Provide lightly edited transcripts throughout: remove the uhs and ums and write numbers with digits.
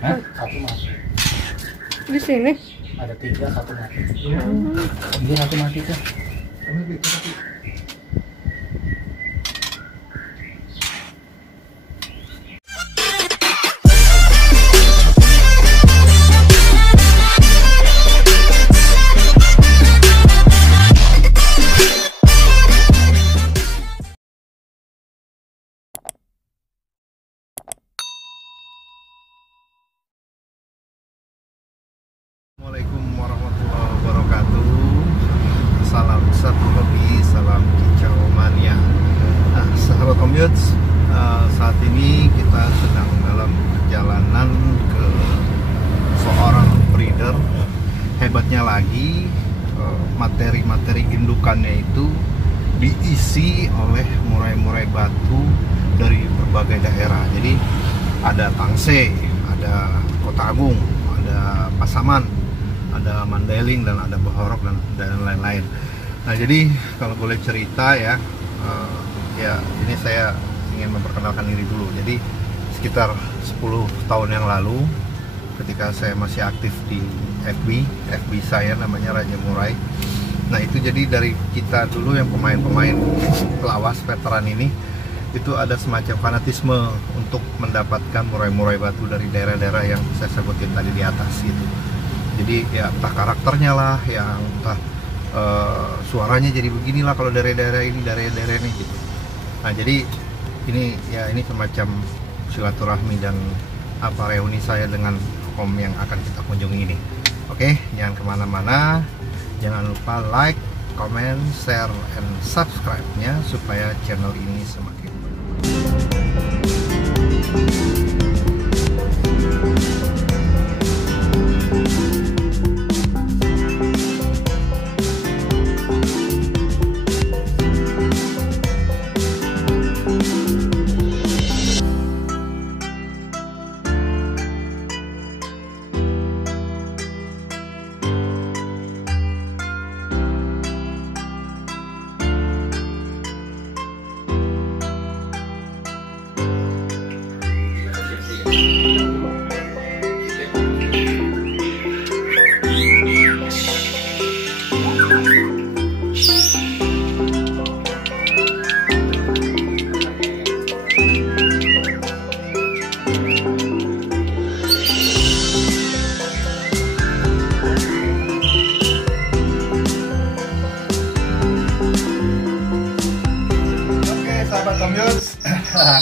Hah? Satu mati. Di sini? Ada 3, satu mati. Dia satu mati tuh. Assalamualaikum warahmatullahi wabarakatuh. Salam satu hobi, salam kicau mania. Nah, sahabat Omyots, saat ini kita sedang dalam perjalanan ke seorang breeder. Hebatnya lagi, materi-materi indukannya itu diisi oleh murai-murai batu dari berbagai daerah. Jadi ada Tangse, ada Kota Agung, ada Pasaman, ada Mandailing, dan ada Bahorok, dan lain-lain. Nah, jadi kalau boleh cerita ya, ya ini saya ingin memperkenalkan diri dulu. Jadi sekitar 10 tahun yang lalu, ketika saya masih aktif di FB saya namanya Raja Murai. Nah, itu jadi dari kita dulu yang pemain-pemain lawas veteran ini, itu ada semacam fanatisme untuk mendapatkan murai-murai batu dari daerah-daerah yang saya sebutin tadi di atas gitu. Jadi ya entah karakternya lah, yang entah suaranya jadi beginilah kalau dari daerah ini gitu. Nah, jadi ini semacam silaturahmi dan reuni saya dengan Om yang akan kita kunjungi ini. Oke, jangan kemana-mana, jangan lupa like, comment, share, and subscribe-nya supaya channel ini semakin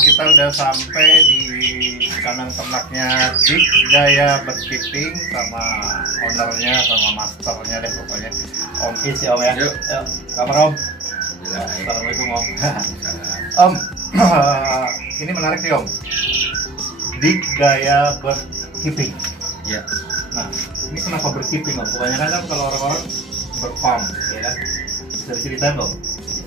kita udah sampai di kandang ternaknya Dik Gaya Bird Keeping sama ownernya, sama masternya deh pokoknya, Om Is ya Om ya. Yuk. Kabar Om? Assalamualaikum Om. Om, ini menarik nih Om, Dik Gaya Bird Keeping. Ya. Nah, ini kenapa bird keeping Om? Kebanyakan kan kalau orang-orang berfarm, ya kan? Bisa diceritain Om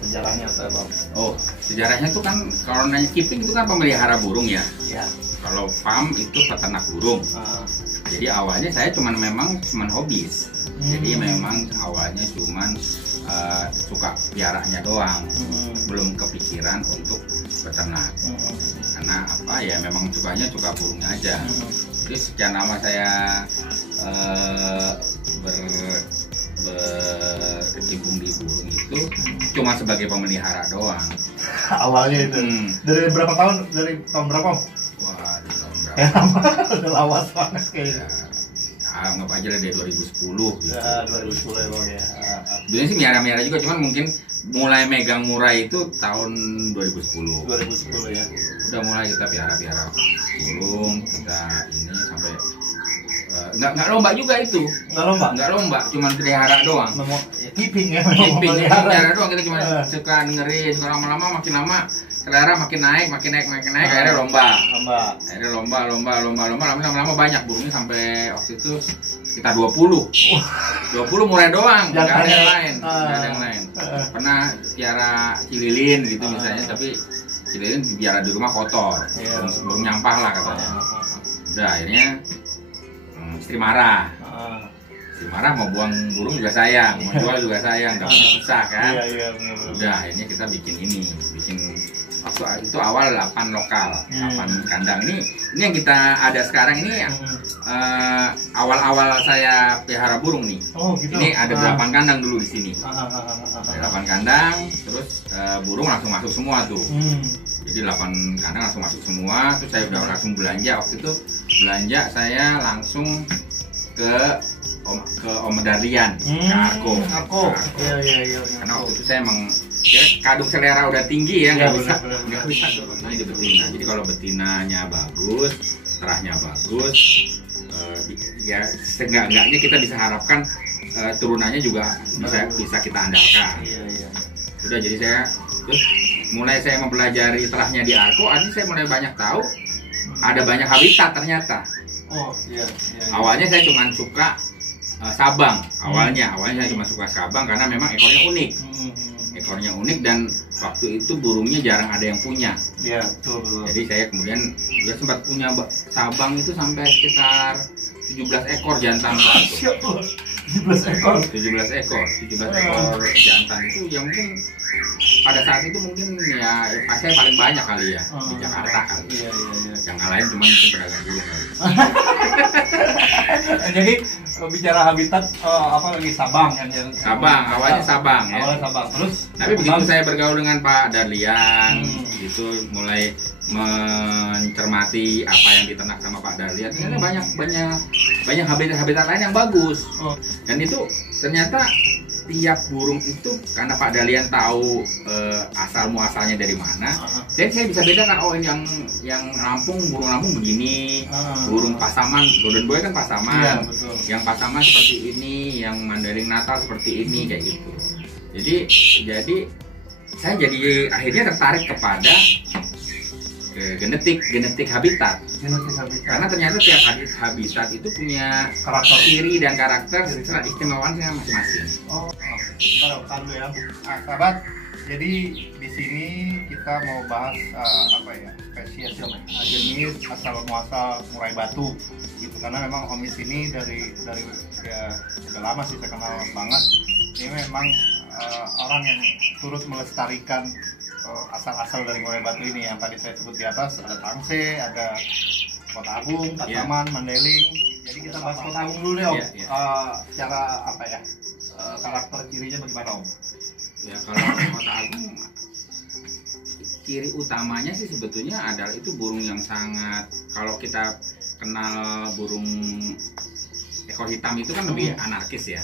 sejarahnya apa Om? Oh, sejarahnya itu kan kalau nanya keeping itu kan pemelihara burung ya. Ya. Kalau farm itu peternak burung. Jadi awalnya saya cuman hobis. Jadi memang awalnya cuman suka piaranya doang. Belum kepikiran untuk peternak. Karena apa ya, memang suka burungnya aja. Jadi sekian lama saya berkecimpung di burung itu cuma sebagai pemelihara doang. Awalnya itu. Dari berapa tahun? Dari tahun berapa? Wah, di tahun berapa? Ya, udah lawas banget kayaknya. Anggap aja lah dari 2010 gitu. Ya, 2010 ya Bang ya. Dulunya sih miara-miara juga, cuman mungkin mulai megang murai itu tahun 2010. 2010 ya. Udah mulai kita piara-piara burung, kita ini sampai nggak lomba juga itu. Nggak lomba, cuman pelihara doang. Ya, keeping ya. Keeping, pelihara doang, kita cuma suka dengerin, suka lama-lama makin lama selera makin naik, akhirnya lomba. Akhirnya lama-lama banyak burungnya sampai waktu itu sekitar 20 murai doang, nggak ada yang lain. Pernah piara cililin gitu misalnya, tapi cililin dipiara di rumah kotor, belum nyampah lah katanya. Udah akhirnya istri marah. Mau buang burung juga sayang, mau jual juga sayang, tapi susah kan. Udah akhirnya kita bikin Waktu itu awal 8 lokal, 8 kandang. Ini yang kita ada sekarang ini awal-awal saya pelihara burung nih. Oh, gitu. Ini ada 8 kandang dulu di sini. Ada 8 kandang, terus burung langsung masuk semua tuh. Jadi 8 kandang langsung masuk semua. Terus saya udah langsung belanja. Waktu itu belanja saya langsung ke Om Darlian, ke Arko. Iya. Karena waktu itu saya emang kadung selera udah tinggi ya, nggak bisa ini di betina. Jadi kalau betinanya bagus, terahnya bagus, ya seenggak-enggaknya kita bisa harapkan turunannya juga bisa kita andalkan. Udah, jadi saya terus mulai saya mempelajari terahnya di Arko, artinya saya mulai banyak tahu ada banyak habitat ternyata. Awalnya saya cuma suka Sabang. Awalnya saya cuma suka Sabang karena memang ekornya unik dan waktu itu burungnya jarang ada yang punya. Iya, betul. Jadi saya kemudian juga sempat punya Sabang itu sampai sekitar 17 ekor jantan. 17 ekor jantan itu yang mungkin pada saat itu mungkin ya saya paling banyak kali ya di Jakarta kali. Iya. Yang lain cuma mungkin pedagang burung kali. Jadi bicara habitat lagi Sabang kan yang awalnya Sabang ya. Awalnya Sabang. Terus tapi begitu saya bergaul dengan Pak Darlian gitu, mulai mencermati apa yang diternak sama Pak Darlian, ternyata banyak habitat lain yang bagus. Dan itu ternyata tiap burung itu karena Pak Darlian tahu asal muasalnya dari mana, jadi saya bisa bedakan ini yang burung Lampung begini, burung Pasaman, Golden Boy kan Pasaman, yang Pasaman seperti ini, yang Mandarin Natal seperti ini, kayak gitu. Jadi saya jadi akhirnya tertarik kepada genetik habitat. Karena ternyata tiap habitat itu punya karakter ciri dan karakter istimewaannya masing-masing. Bentar dulu ya, sahabat. Jadi di sini kita mau bahas spesies jenis asal muasal murai batu gitu, karena memang Homis ini dari ya udah lama sih saya kenal banget. Ini memang orang yang turut melestarikan asal-asal dari murai batu ini yang tadi saya sebut di atas. Ada Tangse, ada Kota Agung, Pasaman, Mandailing. Jadi kita bahas Kota Agung dulu deh Om. Secara karakter cirinya bagaimana Om? Ya kalau Kota Agung ciri utamanya sih sebetulnya adalah itu burung yang sangat, kalau kita kenal burung ekor hitam itu kan lebih anarkis ya.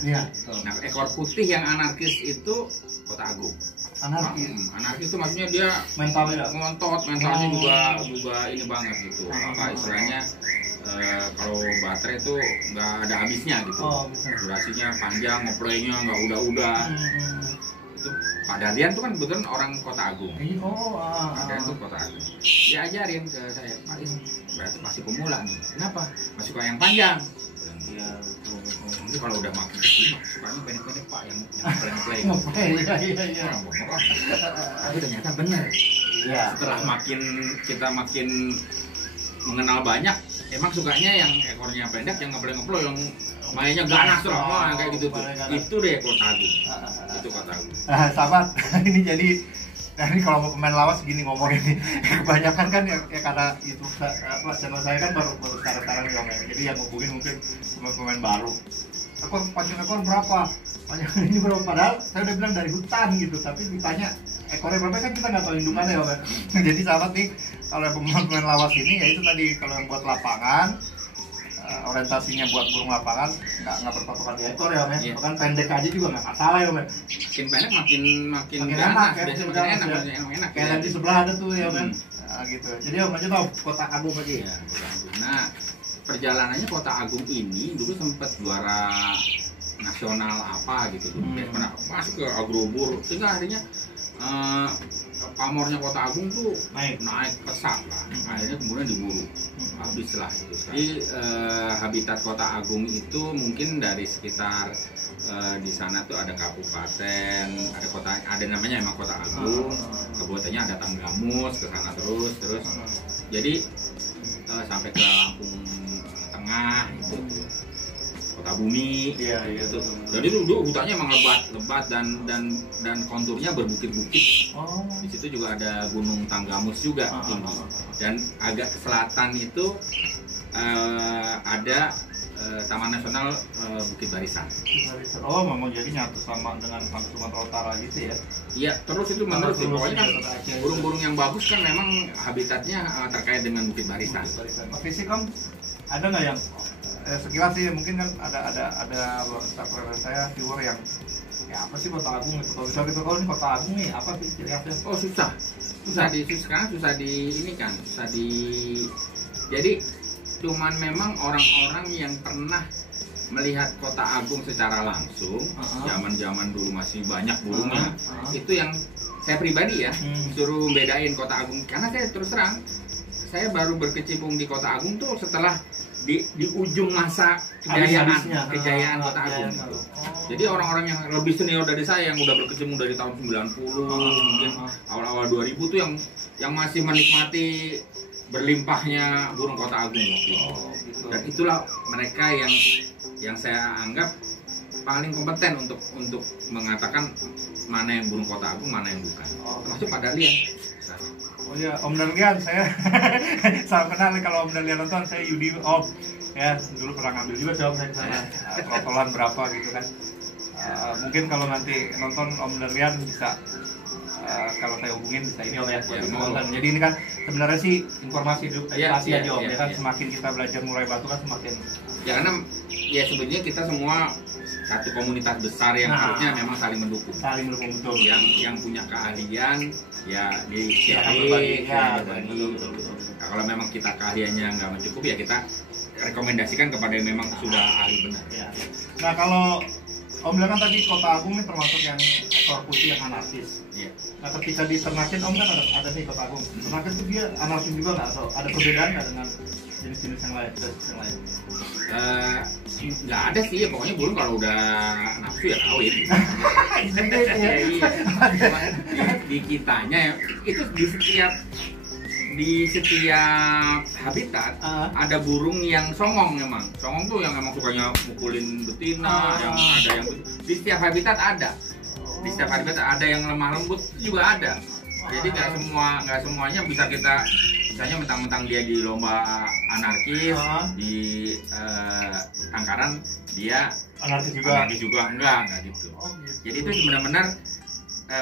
Nah ekor putih yang anarkis itu Kota Agung. Anarkis itu maksudnya dia mentalnya juga ini banget gitu. Apa istilahnya kalau baterai itu nggak ada habisnya gitu. Durasinya panjang, ngeplaynya nggak udah. Itu Pak Darlian tuh kan kebetulan orang Kota Agung. Darlian tuh Kota Agung. Dia ajarin ke saya, Pak Is, berarti masih pemula nih. Kenapa? Masih suka yang panjang. Nanti kalau udah makin kecil, sukanya pendek-pendek Pak, yang play. Iya. Tapi ternyata benar. Setelah kita makin mengenal banyak, emang sukanya yang ekornya pendek, yang ngeplay, yang mainnya ganas semua kayak gitu tuh. Itu deh Kota Agung. Itu Kota Agung. Sahabat, ini jadi ini kalau pemain lawas gini ngomong ini kebanyakan kan ya karena itu channel saya kan baru sekarang ya. Jadi yang ngubungin mungkin pemain baru. Panjang ekor berapa? Panjang ini berapa? Padahal saya udah bilang dari hutan gitu, tapi ditanya ekornya berapa kan kita nggak tahu indungannya ya. Jadi sahabat nih, kalau pemain lawas ini ya itu tadi, kalau yang buat lapangan, orientasinya buat burung lapangan, nggak berpatokan di ekor ya, bahkan pendek aja juga nggak masalah ya, makin pendek makin enak ya, enak. Kayak di sebelah ada tuh ya, gitu. Jadi Om aja tahu Kota Agung aja ya. Nah, perjalanannya Kota Agung ini dulu sempat juara nasional apa gitu, pernah masuk ke Agrobur, sehingga akhirnya pamornya Kota Agung tuh naik pesat lah. Akhirnya kemudian diburu, habislah itu. Jadi habitat Kota Agung itu mungkin dari sekitar di sana tuh ada kabupaten, ada kota, ada namanya emang Kota Agung, kabupatennya ada Tanggamus, ke sana terus. Jadi sampai ke Lampung Tengah itu. kota bumi. Iya, gitu. Jadi dulu hutannya emang lebat dan konturnya berbukit-bukit. Di situ juga ada Gunung Tanggamus juga tinggi. Dan agak ke selatan itu ada Taman Nasional Bukit Barisan. Oh, memang jadi nyatu sama dengan Sumatera Utara gitu ya? Iya, terus itu menerus. Pokoknya kan burung-burung yang bagus kan memang habitatnya terkait dengan Bukit Barisan. Mas Fisik kan ada nggak yang sekilas sih mungkin kan ada referensi saya viewer yang ya apa sih Kota Agung itu, kalau bisa kita tahu ini Kota Agung nih apa sih ciri khasnya? Oh sekarang susah jadi cuman memang orang-orang yang pernah melihat Kota Agung secara langsung, zaman-zaman dulu masih banyak burungnya, itu yang saya pribadi ya suruh bedain Kota Agung, karena saya terus terang saya baru berkecimpung di Kota Agung tuh setelah di ujung masa kejayaan Kota Agung. Jadi orang-orang yang lebih senior dari saya yang udah berkecimpung dari tahun 90 mungkin awal-awal 2000 tuh yang masih menikmati berlimpahnya burung Kota Agung waktu itu. Dan itulah mereka yang saya anggap paling kompeten untuk mengatakan mana yang burung Kota Agung, mana yang bukan. Termasuk Pak Dahlian. Oh ya, Om Dahlian saya sangat kenal nih. Kalau Om Dahlian nonton, saya Yudi Om ya, dulu pernah ngambil juga jawab saya sana trotolan berapa gitu kan. Mungkin kalau nanti nonton Om Dahlian bisa kalau saya hubungin bisa ini oleh jadi ini kan sebenarnya sih informasi edukasi aja Om ya kan. Semakin kita belajar murai batu kan semakin ya, karena ya sebenarnya kita semua satu komunitas besar yang harusnya memang saling mendukung betul. Yang punya keahlian ya di sharing, berbagi. Nah, kalau memang kita keahliannya nggak mencukupi ya kita rekomendasikan kepada yang memang sudah ahli benar. Nah kalau Om bilang kan tadi Kota Agung ini termasuk yang ekor putih yang anarkis. Nah ketika di ternakin Om kan ada nih Kota Agung. Ternakin itu dia anarkis juga nggak? Atau ada perbedaan nggak dengan jenis-jenis yang lain? Nggak ada sih, pokoknya burung kalau udah nafsu ya kawin. Di kitanya itu di setiap habitat ada burung yang songong memang. Songong tuh yang memang sukanya mukulin betina, yang ada yang di setiap habitat ada. Di setiap habitat ada yang lemah lembut juga ada. Jadi nggak semuanya bisa kita misalnya mentang-mentang dia di lomba anarkis di Angkaran dia anarkis juga enggak gitu. Jadi itu benar-benar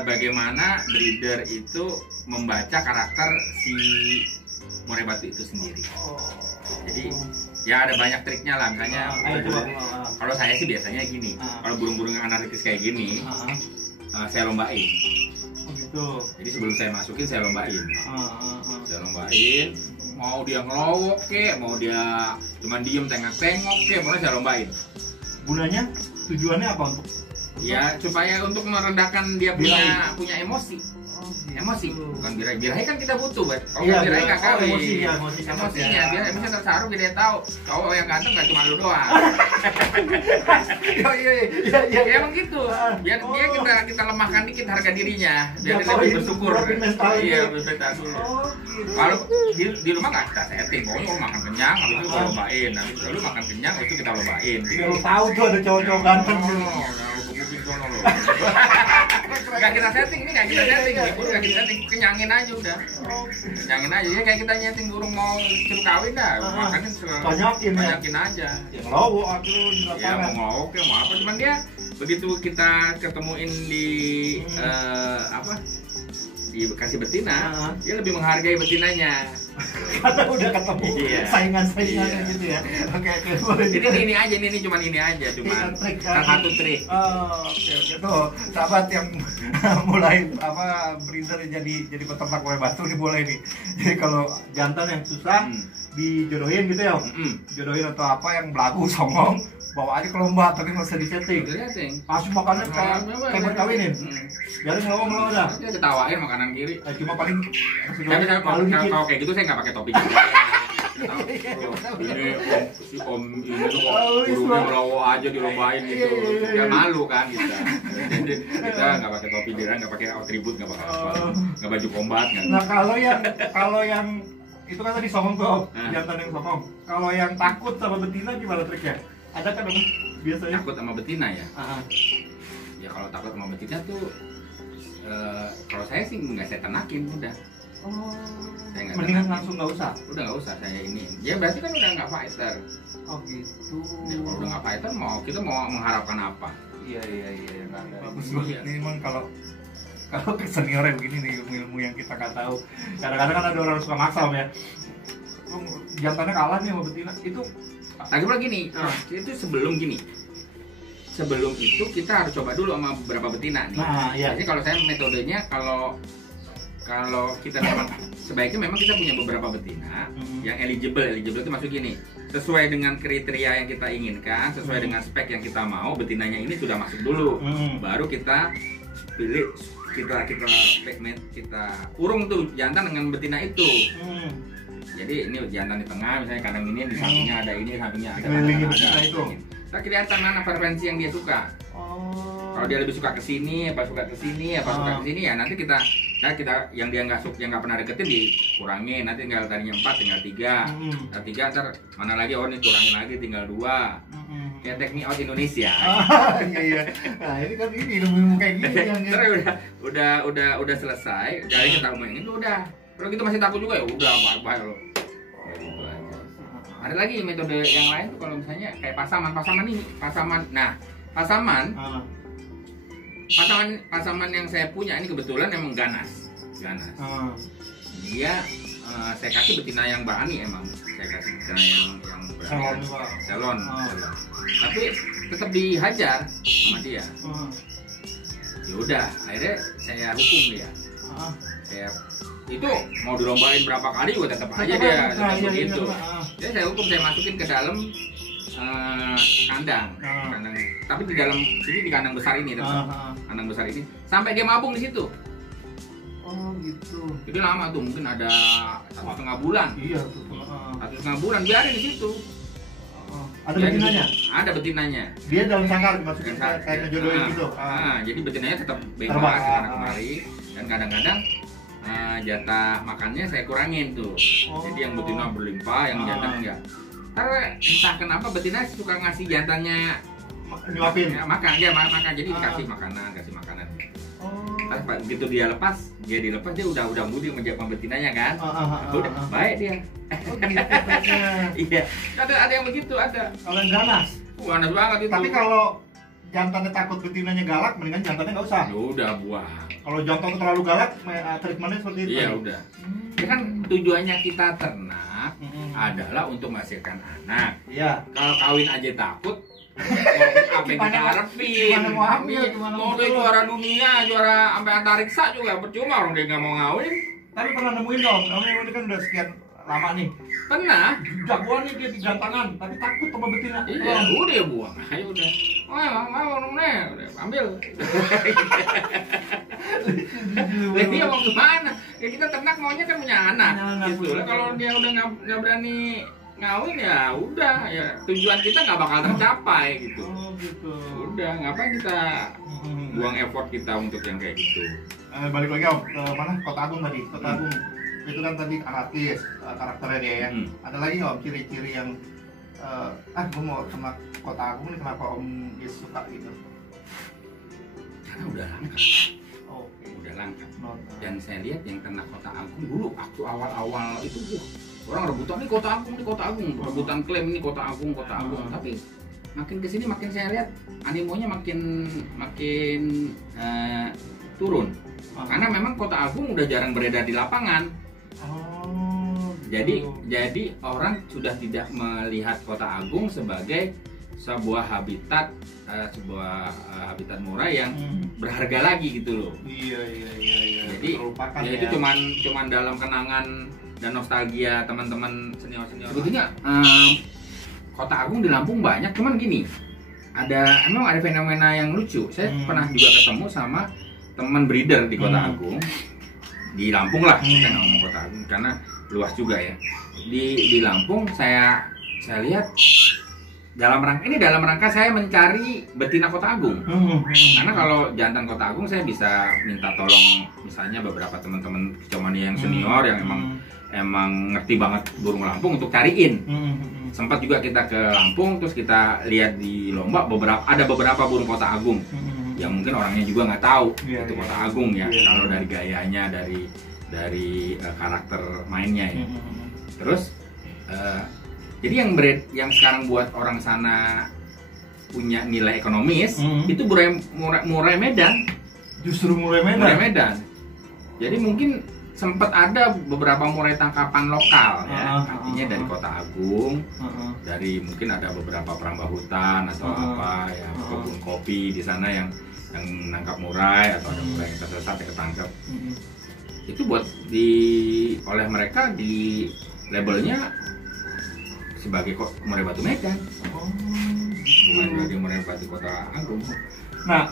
bagaimana breeder itu membaca karakter si murai batu itu sendiri. Jadi ya ada banyak triknya lah, misalnya kalau saya sih biasanya gini, kalau burung-burung yang anarkis kayak gini saya lombain. Jadi sebelum saya masukin saya lombain. Mau dia ngelowok kek, mau dia cuma diem tengok-tengok kek, mau saya lombain. Gunanya tujuannya apa untuk? Ya supaya untuk merendahkan dia punya emosi. Emosi bukan birahi kan kita butuh, buat kalau birahi nggak kawin. Emosinya biar bisa tersaru, dia tahu cowok yang ganteng nggak cuma lu doang. Ya emang gitu, biar dia kita lemahkan dikit harga dirinya, biar dia lebih bersyukur. Iya, bersyukur dulu. Kalau di rumah nggak kita setting, pokoknya lu makan kenyang, habis itu kita lombain, habis itu lu makan kenyang, itu kita lombain. Lu tahu tuh ada cowok-cowok ganteng. Nggak kita setting, ini nggak kita setting, nggak kita setting, kenyangin aja udah, kenyangin aja ya, kayak kita nyeting burung mau suruh kawin dah, makannya banyakin aja. Ya ngelowok aduh di lapangan. Ya mau ngelowok ya mau apa, cuman dia begitu kita ketemuin di dikasih betina, dia lebih menghargai betinanya. Karena udah ketemu saingan-saingannya gitu ya. Oke. Jadi ini cuma salah satu trik. Oke. Tuh, sahabat yang mulai breeder jadi peternak murai batu nih boleh nih. Jadi kalau jantan yang susah dijodohin gitu ya. Jodohin atau apa yang belagu songong, bawa aja ke lomba tapi nggak usah disetting. Langsung makannya kayak berkawinin. Biarin ngelowong dah. Dia ketawain makanan kiri. Cuma paling tapi kalau kayak gitu saya nggak pakai topi juga. Ini si om ini tuh burungnya melowok aja dilombain gitu. Gak malu kan kita. Kita nggak pakai topi dirang, nggak pakai atribut, nggak pakai apa, nggak baju kombat. Nah kalau yang itu kan tadi songong tuh, jantan yang songong. Kalau yang takut sama betina gimana triknya? Ada kan Om? biasanya? Takut sama betina ya? Ah. Ya kalau takut sama betina tuh, kalau saya sih nggak saya tenakin udah. Oh. Saya nggak Mendingan tenakin. langsung nggak usah. Udah nggak usah saya ini. Ya berarti kan udah nggak fighter. Oh gitu. Ya, kalau udah nggak fighter kita mau mengharapkan apa? Iya nggak ada. Bagus Iya. banget. Ini emang kalau ke seniornya begini nih ilmu-ilmu yang kita nggak tahu. Kadang-kadang kan ada orang suka maksa Om, ya. Jantannya kalah nih sama betina. Itu Lagi pula gini, itu sebelum itu kita harus coba dulu sama beberapa betina nih. Nah, iya. Jadi kalau saya metodenya kalau kita memang sebaiknya memang kita punya beberapa betina yang eligible itu masuk gini, sesuai dengan kriteria yang kita inginkan, sesuai dengan spek yang kita mau, betinanya ini sudah masuk dulu, baru kita pilih, kita urung tuh jantan dengan betina itu. Jadi ini jantan di tengah, misalnya kandang ini di sampingnya ada ini, di sampingnya ada. itu. Kita kelihatan mana preferensi yang dia suka. Kalau dia lebih suka ke sini, apa suka ke sini, apa suka ke sini, ya nanti kita yang dia nggak suka, yang nggak pernah deketin dikurangin. Nanti tinggal tadinya 4 tinggal 3. 3 ntar mana lagi, oh ini kurangin lagi tinggal 2. Kayak Take Me Out Indonesia. Iya. Nah, ini kan ilmu kayak gini yang udah selesai, dari kita ngomongin itu udah. Kalau gitu masih takut juga ya udah bahaya loh. Gitu aja. Ada lagi metode yang lain tuh kalau misalnya kayak pasaman ini. Nah, pasaman yang saya punya ini kebetulan emang ganas. Dia saya kasih betina yang berani emang. Saya kasih betina yang berani. Salon. Tapi tetap dihajar sama dia. Ya udah, akhirnya saya hukum dia. Itu mau dilombain berapa kali juga tetap aja dia begitu. Jadi saya hukum, saya masukin ke dalam kandang, tapi di dalam ini di kandang besar ini, kandang besar ini sampai dia mabung di situ. Oh gitu. Jadi lama tuh, mungkin ada 1,5 bulan. Iya, 1,5 bulan biarin di situ. Ada betinanya? Ada betinanya. Dia dalam sangkar dimasukin kayak ngejodohin gitu. Jadi betinanya tetap bebas karena kemari, dan kadang-kadang jatah makannya saya kurangin tuh. Jadi yang betina berlimpah, yang jantan enggak. Karena entah kenapa betina suka ngasih jantannya nyuapin. Makan. Jadi dikasih makanan. Tapi begitu dia dilepas dia udah mudi menjaga betinanya kan. Udah baik dia. Iya. Ada yang begitu ada. Kalau yang ganas. Ganas banget itu. Tapi kalau jantannya takut betinanya galak, mendingan jantannya nggak usah. Ya udah buang. Kalau jantan terlalu galak, treatmentnya seperti itu. Iya udah. Ya kan tujuannya kita ternak adalah untuk menghasilkan anak. Iya. Kalau kawin aja takut, apa yang kita harapin? Mau dia juara dunia, juara sampai antariksa juga percuma orang dia nggak mau ngawin. Tapi pernah nemuin dong, ini kan udah sekian lama nih. Pernah. Jagoan nih dia di jantangan, tapi takut sama betina. Iya, udah ya buang. Ayo udah. Mau udah ambil. Jadi dia mau gimana? Ya kita ternak maunya kan punya anak. Gitu. Kalau dia udah nggak berani ngawin ya udah, ya tujuan kita nggak bakal tercapai gitu. Gitu. Udah, ngapain kita buang effort kita untuk yang kayak gitu. Balik lagi Om, ke mana? Kota Agung tadi. Kota Agung itu kan tadi anarkis karakternya dia ya. Ada lagi nggak Om ciri-ciri yang gue mau sama Kota Agung nih, kenapa Om dia suka gitu? Karena udah langka. Udah langka. Dan saya lihat yang ternak Kota Agung dulu waktu awal-awal itu orang rebutan nih Kota Agung, rebutan klaim ini Kota Agung. Tapi makin kesini makin saya lihat animonya makin turun. Karena memang Kota Agung udah jarang beredar di lapangan. Jadi orang sudah tidak melihat Kota Agung sebagai sebuah habitat murah yang berharga lagi gitu loh. Iya. Jadi ya itu cuman dalam kenangan dan nostalgia teman-teman senior. Sebetulnya Kota Agung di Lampung banyak, cuman gini, emang ada fenomena yang lucu. Saya pernah juga ketemu sama teman breeder di Kota Agung, di Lampung lah, kita nggak ngomong Kota Agung karena luas juga ya. Di Lampung saya lihat dalam rangka saya mencari betina Kota Agung. Karena kalau jantan Kota Agung saya bisa minta tolong misalnya beberapa teman-teman kecomani yang senior yang emang ngerti banget burung Lampung untuk cariin. Sempat juga kita ke Lampung, terus kita lihat di lomba ada beberapa burung kota agung yang mungkin orangnya juga nggak tahu itu kota agung ya, kalau dari gayanya, dari karakter mainnya ya. Terus jadi yang sekarang buat orang sana punya nilai ekonomis itu murai Medan. Justru murai Medan. Jadi mungkin sempat ada beberapa murai tangkapan lokal ya, artinya dari Kota Agung, dari mungkin ada beberapa perambah hutan atau apa ya, kebun kopi di sana yang nangkap murai, atau ada murai yang tersesat yang ketangkep. Itu buat oleh mereka di labelnya sebagai murai batu Medan, bukan sebagai murai batu Kota Agung. Nah,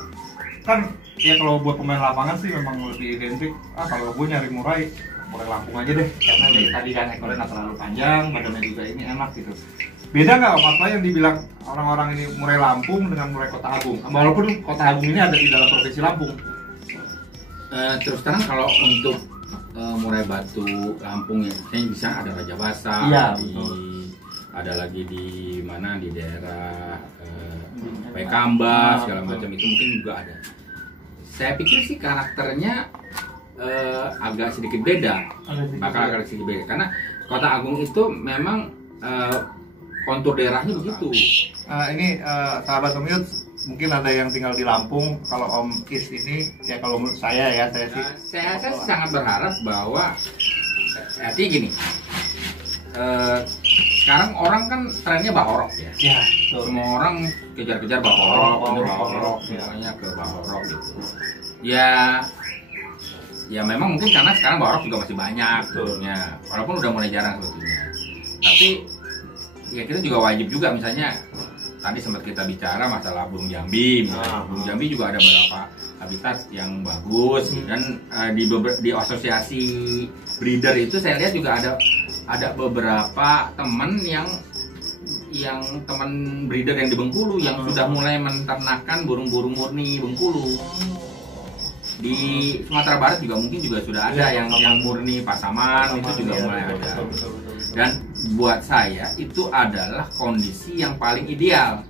kan ya kalau buat pemain lapangan sih memang lebih identik, kalau gue nyari murai Lampung aja deh, karena dari tadi kan ekornya nggak terlalu panjang, badannya juga ini enak gitu. Beda nggak apa yang dibilang orang-orang ini murai Lampung dengan murai Kota Agung, walaupun Kota Agung ini ada di dalam provinsi Lampung? Terus terang kalau untuk murai batu Lampung ya, kayaknya bisa ada Raja Basa, ada lagi di mana, di daerah Pekamba segala macam, itu mungkin juga ada. Saya pikir sih karakternya agak sedikit beda, bakal agak sedikit beda, karena Kota Agung itu memang kontur daerahnya begitu. Ini sahabat Commute, mungkin ada yang tinggal di Lampung. Kalau Om Is ini, ya kalau menurut saya sih, saya sangat berharap bahwa artinya gini, sekarang orang kan trennya bahorok ya. Ya, semua orang kejar-kejar bahorok, semuanya ke bahorok gitu. Ya memang mungkin karena sekarang bahorok juga masih banyak sebetulnya, walaupun udah mulai jarang sebetulnya. Tapi ya kita juga wajib juga, misalnya tadi sempat kita bicara masalah burung Jambi, burung Jambi juga ada beberapa habitat yang bagus, dan di asosiasi breeder itu saya lihat juga ada beberapa teman yang teman breeder yang di Bengkulu yang sudah mulai menternakkan burung-burung murni Bengkulu. Di Sumatera Barat juga mungkin juga sudah ada yang murni Pasaman, itu juga mulai ada. Dan buat saya itu adalah kondisi yang paling ideal.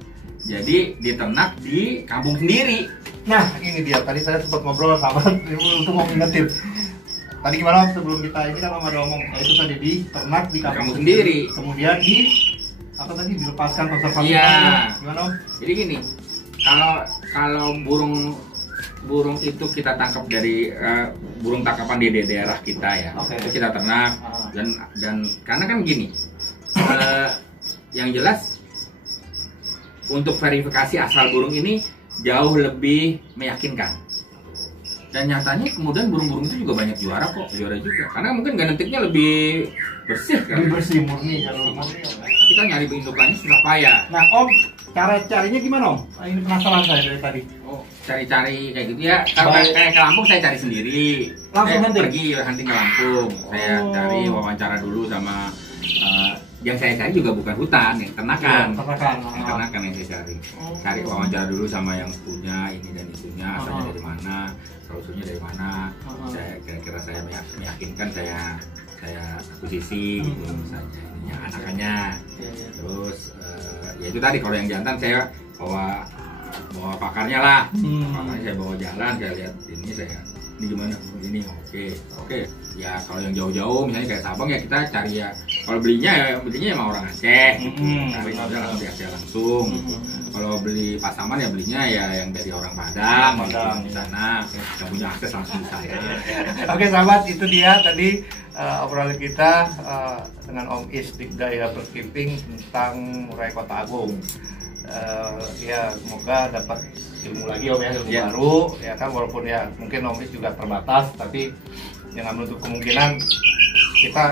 Jadi diternak di kampung sendiri. Nah, ini dia. Tadi saya sempat ngobrol sama untuk mau ngingetin. Tadi gimana sebelum kita ini kan ada ngomong, itu tadi di ternak di kampung sendiri. Kemudian dilepaskan konservasi. Iya. Gimana Om? Jadi gini, kalau burung itu kita tangkap dari burung tangkapan di daerah kita ya, itu kita ternak, dan karena kan gini, yang jelas untuk verifikasi asal burung ini jauh lebih meyakinkan. Dan nyatanya kemudian burung-burung itu juga banyak juara juga, karena mungkin genetiknya lebih bersih kan? Lebih bersih, murni. Tapi kan nyari indukannya susah payah. Nah Om, cara carinya gimana Om? Ini penasaran saya dari tadi. Oh, cari-cari kayak gitu ya. Kalau kayak ke Lampung saya cari sendiri. Langsung pergi hunting ke Lampung. Saya cari wawancara dulu sama yang saya cari juga bukan hutan, yang ternakan. Yang ternakan yang saya cari. Cari wawancara dulu sama yang punya ini dan itunya, asalnya dari mana, usulnya dari mana. Saya kira-kira saya meyakinkan, saya akuisisi gitu misalnya ininya, anakannya. Terus ya itu tadi, kalau yang jantan saya bawa pakarnya lah. Pakarnya saya bawa jalan, saya lihat ini, ini gimana ini, oke. Ya kalau yang jauh-jauh misalnya kayak Sabang ya kita cari ya, kalau belinya emang orang Aceh gitu. Cari aja langsung di Aceh langsung. Kalau beli Pasaman ya belinya ya yang dari orang Padang gitu, di sana yang punya akses langsung di saya. Oke sahabat, itu dia tadi obrolan kita dengan Om Is Dikdaya Perkeeping tentang murai Kota Agung. Ya semoga dapat ilmu lagi Om ya, ilmu baru ya kan, walaupun ya mungkin Om Is juga terbatas, tapi jangan menutup kemungkinan kita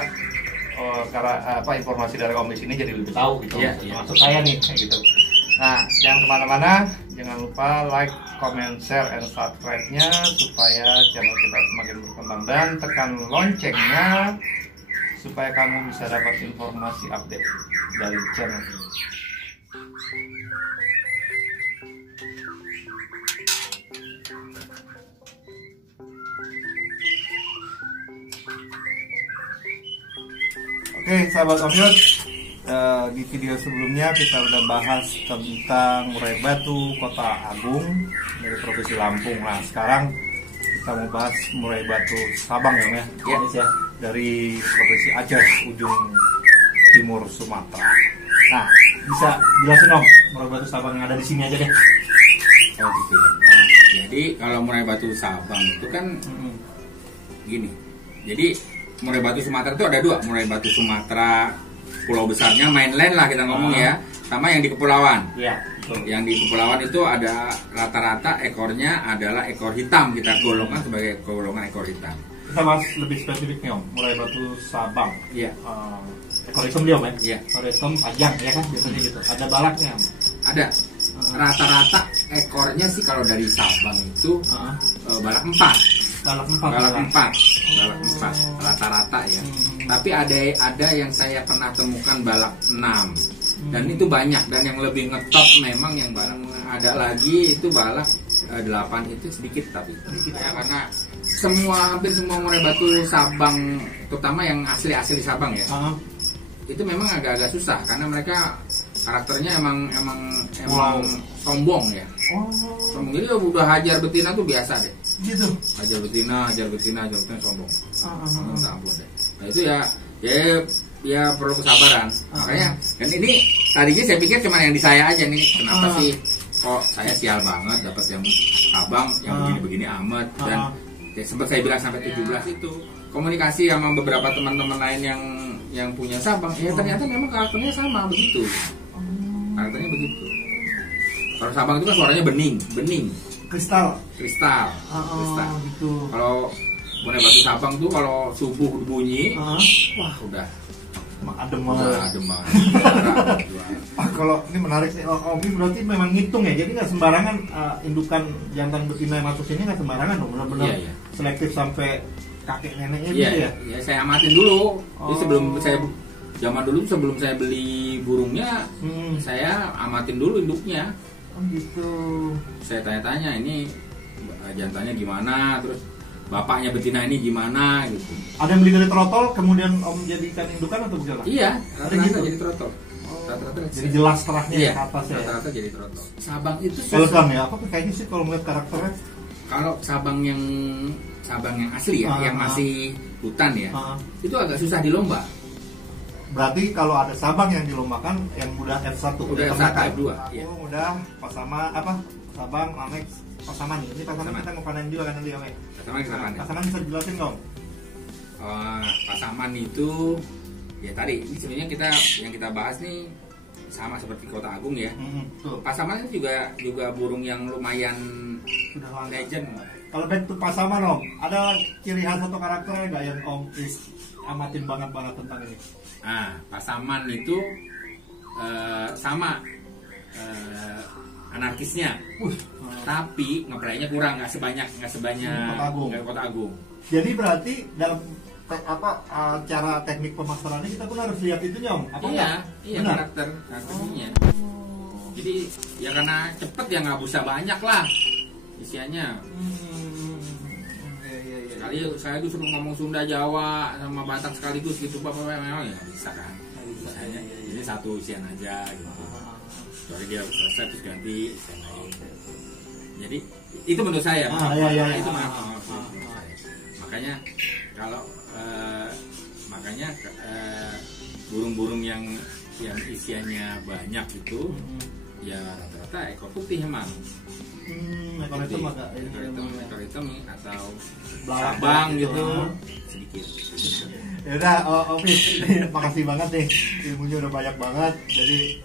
karena informasi dari Om Is ini jadi lebih tahu gitu. Maksud saya nih kayak gitu. Nah, jangan kemana-mana, jangan lupa like, comment, share, and subscribe-nya supaya channel kita semakin berkembang, dan tekan loncengnya supaya kamu bisa dapat informasi update dari channel ini. Oke, sahabat Commute, di video sebelumnya kita udah bahas tentang Murai Batu, Kota Agung dari Provinsi Lampung. Nah, sekarang kita mau bahas Murai Batu Sabang ya, ya, dari Provinsi Aceh, ujung timur Sumatera. Nah, bisa jelasin dong Murai Batu Sabang yang ada di sini aja deh. Oh gitu ya. Jadi kalau Murai Batu Sabang itu kan gini. Jadi Murai Batu Sumatera itu ada dua, Murai Batu Sumatera pulau besarnya, mainland lah kita ngomong ya, sama yang di kepulauan. Iya, betul. Yang di kepulauan itu ada rata-rata ekornya adalah ekor hitam, kita golongkan sebagai golongan ekor hitam. Kita bahas lebih spesifik nih Om, Murai Batu Sabang. Iya. Ekor hitam dia Om ya? Iya. Ekor hitam panjang ya kan biasanya gitu. Ada balaknya Om? Ada. Rata-rata ekornya sih kalau dari Sabang itu balak 4. Balak 4 rata-rata ya. Tapi ada yang saya pernah temukan balak 6. Dan itu banyak, dan yang lebih ngetop memang yang balak. Ada lagi itu balak 8 itu sedikit tapi ya, karena hampir semua Murai Batu Sabang, terutama yang asli Sabang ya. Itu memang agak-agak susah karena mereka karakternya emang sombong ya. Sombong. Jadi udah hajar betina tuh biasa deh. Gitu. Hajar betina sombong. Minta ampun deh. Nah itu ya perlu kesabaran. Makanya, dan ini tadinya saya pikir cuma yang di saya aja nih. Kenapa sih kok saya sial banget dapat yang Sabang yang begini-begini amat, dan ya, sempat saya bilang sampai 17 itu. Komunikasi sama beberapa teman-teman lain yang punya Sabang, ya ternyata memang karakternya sama begitu. Karakternya begitu. Kalau Sabang itu kan suaranya bening. Kristal. Gitu. Kalau Murai Batu Sabang tuh kalau subuh bunyi, wah udah adem banget. Kalau ini menarik nih, Om, berarti memang ngitung ya, jadi nggak sembarangan indukan jantan betina yang masuk sini nggak sembarangan dong, benar-benar selektif sampai kakek neneknya gitu ya? Iya, saya amatin dulu. Jadi sebelum saya beli burungnya, saya amatin dulu induknya. Oh gitu. Saya tanya-tanya ini jantannya gimana, terus bapaknya betina ini gimana gitu. Ada yang beli dari trotol kemudian Om jadikan indukan atau bagaimana? Iya, rata-rata jadi trotol. Rata-rata jadi jelas terahnya ke atas ya. Rata-rata jadi trotol. Sabang itu elegan ya, apa kayaknya sih kalau melihat karakternya? Kalau Sabang yang asli ya, yang masih hutan ya, itu agak susah dilomba. Berarti kalau ada Sabang yang dilombakan, yang udah F1, udah F1, F2 ya. Udah Pasaman, Sabang, Mamek, Pasaman. Ini Pasaman kita mau panen juga kan nanti ya, Pasaman bisa dijelasin dong? Pasaman itu ya tadi, ini sebenarnya yang kita bahas nih sama seperti Kota Agung ya. Pasaman itu juga burung yang lumayan sudah legend. Kalau back to Pasaman Om, ada ciri khas atau karakternya nggak yang Om amatin banget tentang ini? Pasaman itu sama anarkisnya, tapi ngeplaynya kurang, nggak sebanyak Kota Agung. Jadi berarti dalam cara teknik pemasarannya kita pun harus lihat itunya Om? Iya karakternya. Jadi ya karena cepet ya nggak bisa banyak lah isiannya. Kali saya tuh suruh ngomong Sunda, Jawa sama Batak sekaligus gitu, memang ya bisa kan. Jadi satu isian aja gitu. Soalnya dia selesai terus ganti isian lain. Jadi itu menurut saya. Itu makanya kalau burung-burung yang isiannya banyak itu ya rata-rata ekor putih emang. Ekor hitam atau Sabang gitu sedikit. Ya udah, Om, makasih banget nih, ilmunya udah banyak banget. Jadi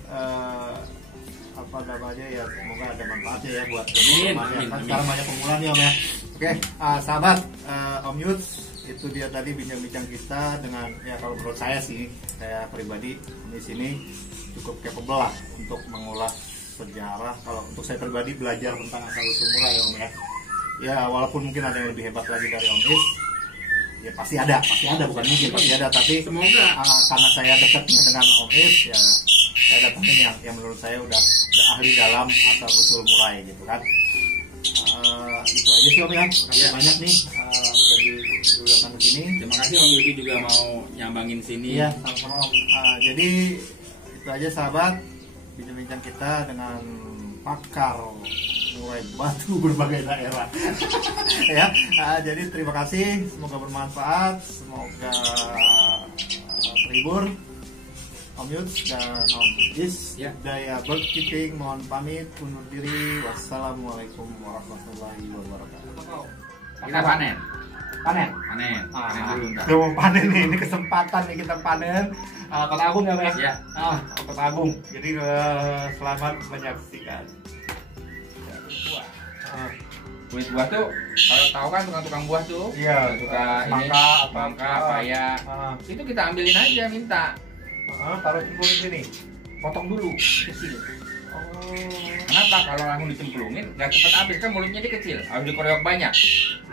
ya semoga ada manfaatnya ya buat teman-teman. Sekarang banyak pemula nih Om ya. Oke, sahabat Om Yuts, itu dia tadi bincang-bincang kita dengan, ya kalau menurut saya sih, saya pribadi di sini cukup capable lah untuk mengulas sejarah. Kalau untuk saya pribadi belajar tentang asal usul Murai ya Om ya. Ya walaupun mungkin ada yang lebih hebat lagi dari Om Is, ya pasti ada bukan mungkin, pasti ada. Tapi semoga karena saya dekatnya dengan Om Is, ya saya datangin yang menurut saya udah ahli dalam asal usul Murai gitu kan. Itu aja sih Om ya. Terima kasih banyak nih udah diundang ke sini. Terima kasih Om Yudi juga mau nyambangin sini. Iya, sama-sama Om. Jadi itu aja sahabat bincang-bincang kita dengan pakar murai batu berbagai daerah. Ya, jadi terima kasih, semoga bermanfaat, semoga terhibur. Om Yuts dan Om Is Daya Bird Keeping mohon pamit undur diri. Wassalamualaikum warahmatullahi wabarakatuh. Kita panen. Panen Dulu ntar. udah mau panen nih, ini kesempatan nih kita panen. Kota Agung ya Mas? Ya. Kota Agung. Jadi selamat menyaksikan. Kulit buah tuh, kalau tahu kan tukang-tukang buah tuh, Iya, suka ini, mangga, paya, itu kita ambilin aja, minta. Taruh cemplungin sini. Potong dulu, kecil. Oh. Kenapa? Kalau langsung dicemplungin, nggak cepat habis, kan mulutnya dia kecil, harus dikeroyok banyak.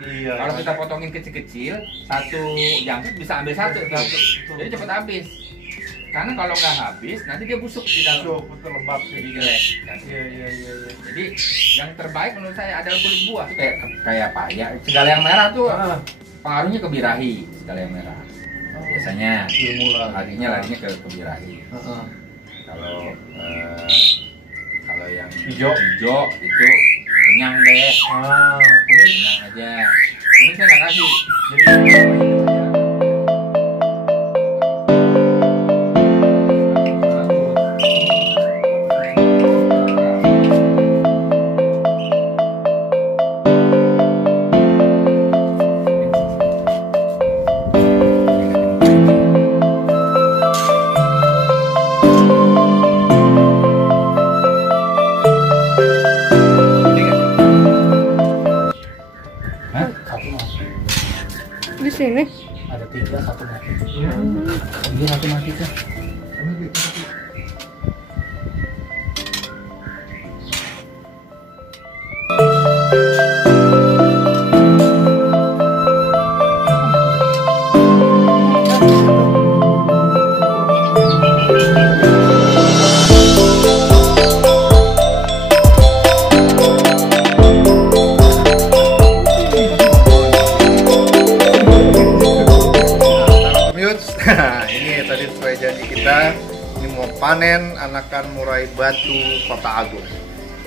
Iya. Kalau kita potongin kecil-kecil, satu jangkrik bisa ambil satu, jadi cepat habis. Karena kalau nggak habis, nanti dia busuk di dalam. Betul, lembab. Jadi jelek. Iya. Jadi yang terbaik menurut saya adalah kulit buah, kayak paya, segala yang merah tuh pengaruhnya ke birahi, segala yang merah. Biasanya larinya ke birahi. Kalau yang hijau itu kenyang deh. Kenyang aja. Ini saya nggak kasih. Jadi Di sini. Ada 3, 1 mati. Dia 1 mati tuh. Ini tadi sesuai janji kita, ini mau panen anakan murai batu Kota Agung.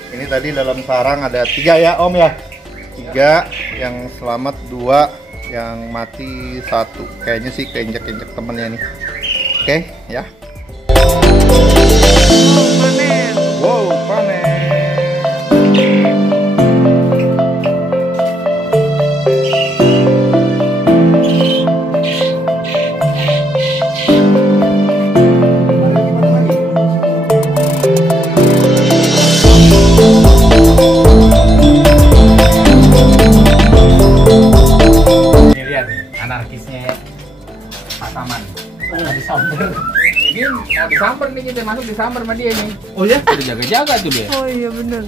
Ini tadi dalam sarang ada 3 ya Om ya, 3 yang selamat, 2 yang mati, 1 kayaknya sih keinjek-injek temennya nih. Oke ya. Panen. Wow, panen. Anarkisnya Pak Taman. Disamber. Ini mau disamber nih, kita masuk disamber sama dia nih. Oh ya? Udah jaga-jaga tuh dia. Oh iya bener.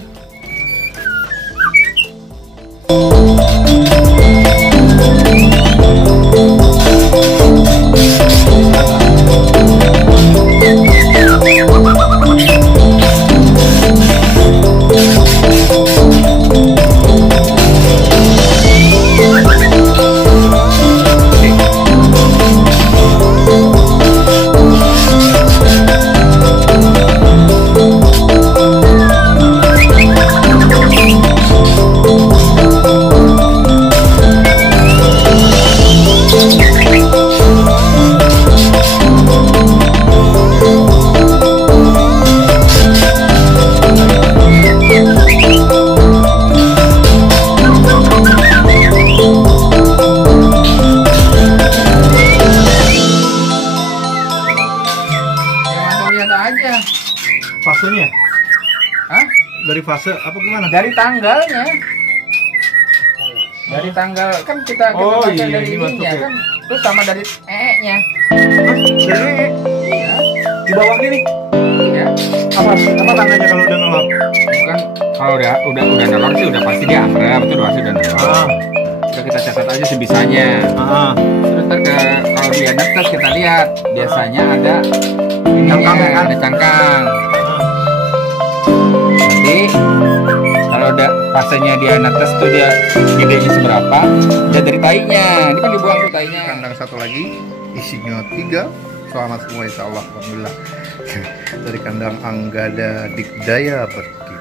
Aja Fasenya? Hah? Dari fase apa gimana? Dari tanggalnya. Dari tanggal kan kita baca iya, dari ini ininya masuk ya. kan. Terus sama dari E-nya. Jadi Iya. di bawah gini Iya. apa tandanya kalau udah nelap? Bukan kalau udah nelor sih udah pasti dia angrem, itu udah pasti udah nelor. Udah kita catat aja sebisanya. Terus ntar kalau dia netes kita lihat biasanya ada Cangkang, kan? ada cangkang. Nanti kalau udah fasenya dia netes tuh dia gedenya seberapa, dia dari tainya. Ini kan dibuang tuh tainya. Kandang satu lagi isinya 3 selamat semua insya Allah. Alhamdulillah. Dari kandang Anggada Dikdaya Bekiti.